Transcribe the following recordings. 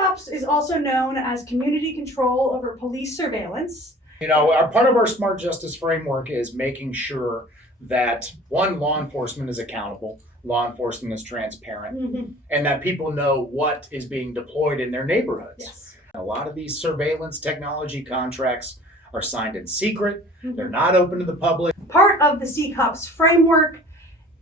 CCOPS is also known as community control over police surveillance. Part of our Smart Justice framework is making sure that law enforcement is accountable, law enforcement is transparent, and that people know what is being deployed in their neighborhoods. Yes. A lot of these surveillance technology contracts are signed in secret. They're not open to the public. Part of the CCOPS framework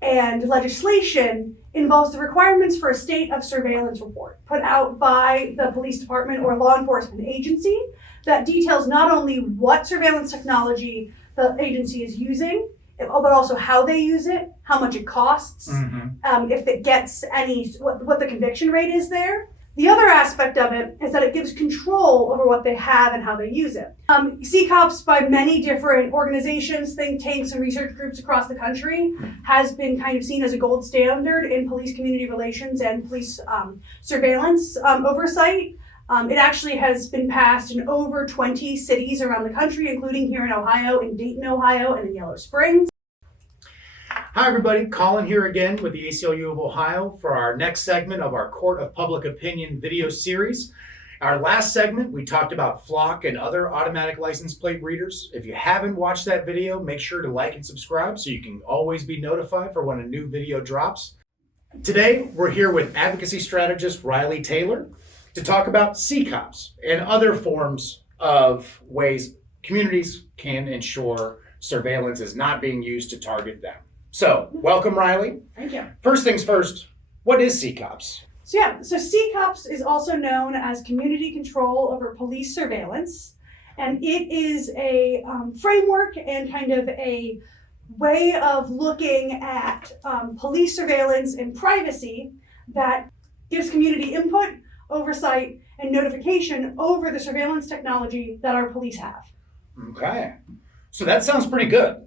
and legislation involves the requirements for a state of surveillance report put out by the police department or law enforcement agency that details not only what surveillance technology the agency is using, but also how they use it, how much it costs, if it gets what the conviction rate is there. The other aspect of it is that it gives control over what they have and how they use it. CCOPS, by many different organizations, think tanks, and research groups across the country, has been kind of seen as a gold standard in police community relations and police surveillance oversight. It actually has been passed in over 20 cities around the country, including here in Ohio, in Dayton, Ohio, and in Yellow Springs. Hi everybody, Colin here again with the ACLU of Ohio for our next segment of our Court of Public Opinion video series. Our last segment, we talked about flock and other automatic license plate readers. If you haven't watched that video, make sure to like and subscribe so you can always be notified for when a new video drops. Today, we're here with advocacy strategist Riley Taylor to talk about CCOPS and other forms of ways communities can ensure surveillance is not being used to target them. So, welcome, Riley. Thank you. First things first, what is CCOPS? So CCOPS is also known as community control over police surveillance, and it is a framework and kind of a way of looking at police surveillance and privacy that gives community input, oversight, and notification over the surveillance technology that our police have. Okay. So that sounds pretty good.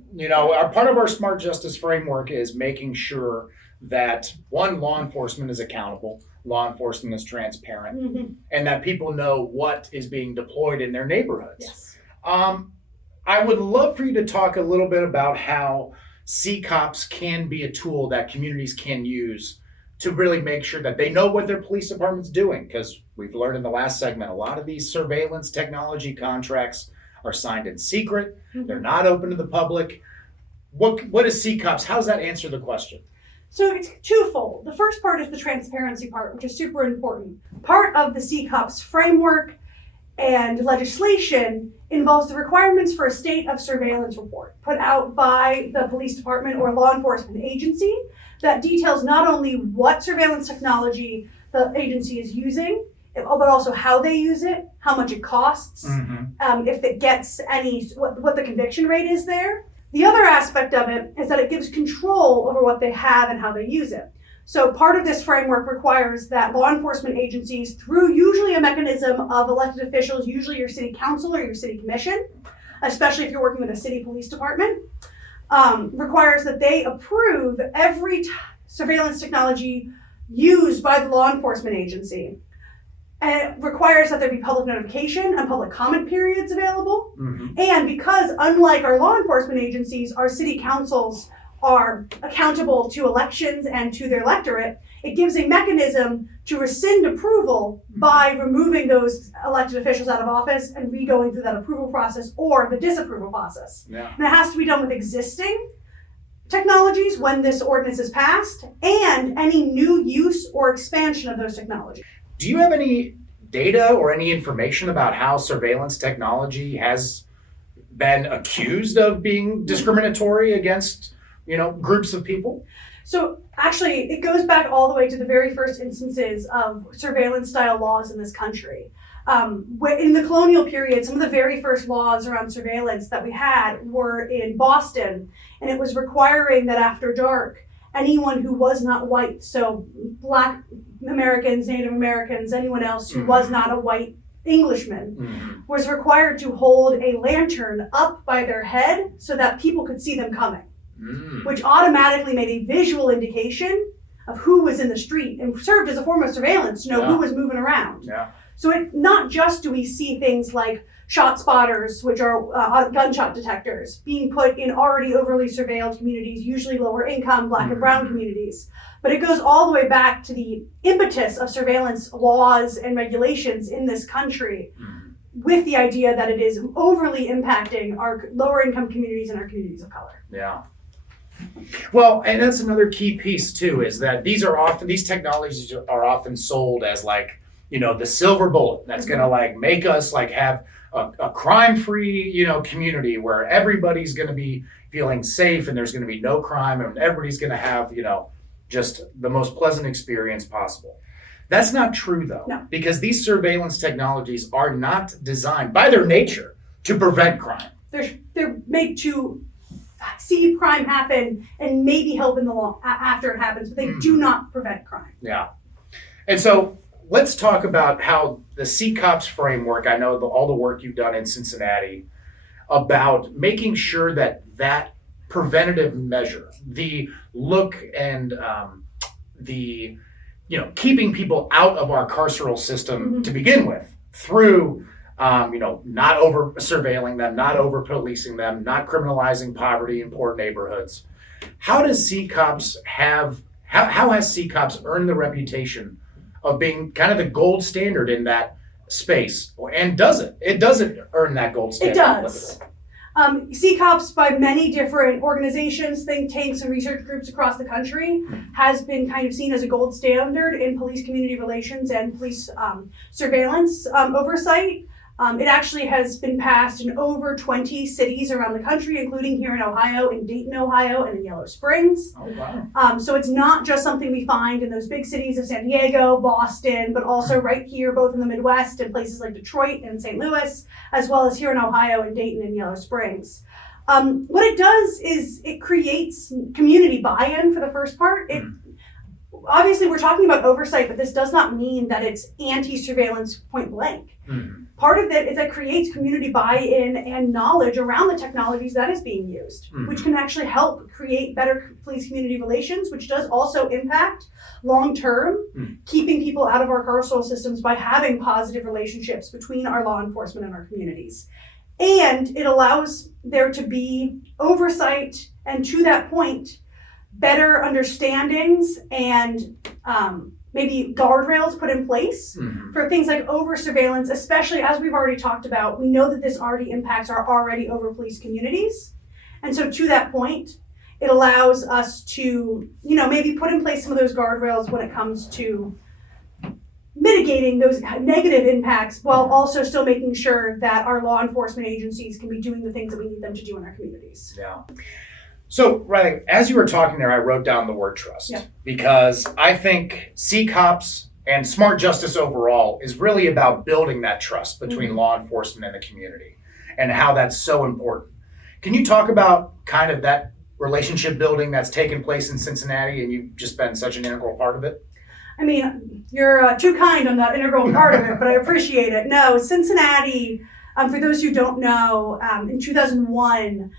Part of our Smart Justice framework is making sure that law enforcement is accountable, law enforcement is transparent, and that people know what is being deployed in their neighborhoods. Yes. I would love for you to talk a little bit about how CCOPS can be a tool that communities can use to really make sure that they know what their police department's doing, because we've learned in the last segment, a lot of these surveillance technology contracts are signed in secret. They're not open to the public. What is CCOPS? How does that answer the question? So it's twofold. The first part is the transparency part, which is super important. Part of the CCOPS framework and legislation involves the requirements for a state of surveillance report put out by the police department or law enforcement agency that details not only what surveillance technology the agency is using, but also how they use it, how much it costs, if it gets what the conviction rate is there. The other aspect of it is that it gives control over what they have and how they use it. So part of this framework requires that law enforcement agencies, through usually a mechanism of elected officials, usually your city council or your city commission, especially if you're working with a city police department, requires that they approve every surveillance technology used by the law enforcement agency. And it requires that there be public notification and public comment periods available. And because, unlike our law enforcement agencies, our city councils are accountable to elections and to their electorate, it gives a mechanism to rescind approval by removing those elected officials out of office and re-going through that approval process or the disapproval process. And it has to be done with existing technologies when this ordinance is passed and any new use or expansion of those technologies. Do you have any data or any information about how surveillance technology has been accused of being discriminatory against, groups of people? So actually, it goes back all the way to the very first instances of surveillance style laws in this country. In the colonial period, some of the very first laws around surveillance that we had were in Boston, and it was requiring that after dark, anyone who was not white, so Black Americans, Native Americans, anyone else who was not a white Englishman, was required to hold a lantern up by their head so that people could see them coming, which automatically made a visual indication of who was in the street and served as a form of surveillance to know who was moving around. So not just do we see things like shot spotters, which are gunshot detectors, being put in already overly surveilled communities, usually lower income, Black and brown communities, but it goes all the way back to the impetus of surveillance laws and regulations in this country, with the idea that it is overly impacting our lower income communities and our communities of color. Yeah. Well, and that's another key piece too, is that these technologies are often sold as like, you know, the silver bullet that's going to like make us like have a crime-free, you know, community where everybody's going to be feeling safe and there's going to be no crime and everybody's going to have, you know, just the most pleasant experience possible. That's not true though, because these surveillance technologies are not designed by their nature to prevent crime. They're made to see crime happen and maybe help in the long after it happens, but they do not prevent crime. Yeah. And so let's talk about how the CCOPS framework, I know all the work you've done in Cincinnati about making sure that that preventative measure, the look and the, you know, keeping people out of our carceral system to begin with through, you know, not over surveilling them, not over policing them, not criminalizing poverty in poor neighborhoods. How does CCOPS how has CCOPS earned the reputation of being kind of the gold standard in that space? And does it? It doesn't earn that gold standard. It does. CCOPS, by many different organizations, think tanks, and research groups across the country, has been kind of seen as a gold standard in police community relations and police surveillance oversight. It actually has been passed in over 20 cities around the country, including here in Ohio, in Dayton, Ohio, and in Yellow Springs. Oh, wow. So it's not just something we find in those big cities of San Diego, Boston, but also right here, both in the Midwest and places like Detroit and St. Louis, as well as here in Ohio and Dayton and Yellow Springs. What it does is it creates community buy-in for the first part. Obviously, we're talking about oversight, but this does not mean that it's anti-surveillance point blank. Part of it is that it creates community buy-in and knowledge around the technologies that is being used, which can actually help create better police community relations, which does also impact long-term keeping people out of our carceral systems by having positive relationships between our law enforcement and our communities. And it allows there to be oversight, and to that point, better understandings and maybe guardrails put in place for things like over-surveillance, especially as we've already talked about. We know that this already impacts our already over-policed communities. And so to that point, it allows us to, you know, maybe put in place some of those guardrails when it comes to mitigating those negative impacts while also still making sure that our law enforcement agencies can be doing the things that we need them to do in our communities. Yeah. So, Riley, as you were talking there, I wrote down the word trust because I think CCOPS and smart justice overall is really about building that trust between law enforcement and the community and how that's so important. Can you talk about kind of that relationship building that's taken place in Cincinnati, and you've just been such an integral part of it? I mean, you're too kind on that integral part of it, but I appreciate it. No, Cincinnati, for those who don't know, in 2001,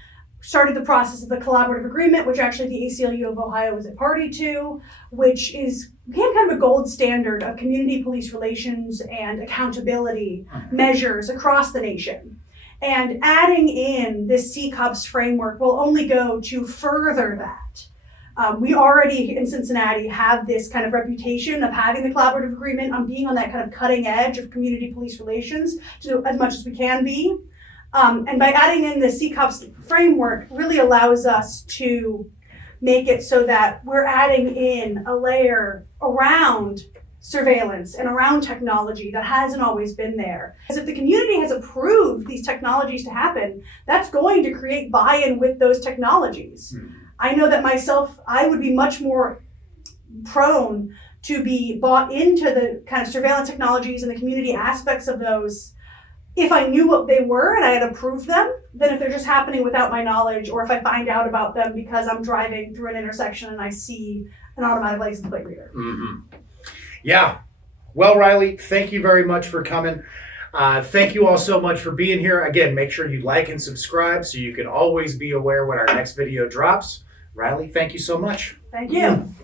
started the process of the collaborative agreement, which actually the ACLU of Ohio is a party to, which became kind of a gold standard of community police relations and accountability measures across the nation. And adding in this CCOPS framework will only go to further that. We already in Cincinnati have this kind of reputation of having the collaborative agreement, on being on that kind of cutting edge of community police relations to do as much as we can be. And by adding in the CCOPS framework really allows us to make it so that we're adding in a layer around surveillance and around technology that hasn't always been there. Because if the community has approved these technologies to happen, that's going to create buy-in with those technologies. I know that myself, I would be much more prone to be bought into the kind of surveillance technologies and the community aspects of those if I knew what they were and I had approved them, than if they're just happening without my knowledge, or if I find out about them because I'm driving through an intersection and I see an automatic license plate reader. Yeah. Well, Riley, thank you very much for coming. Thank you all so much for being here. Again, make sure you like and subscribe so you can always be aware when our next video drops. Riley, thank you so much. Thank you.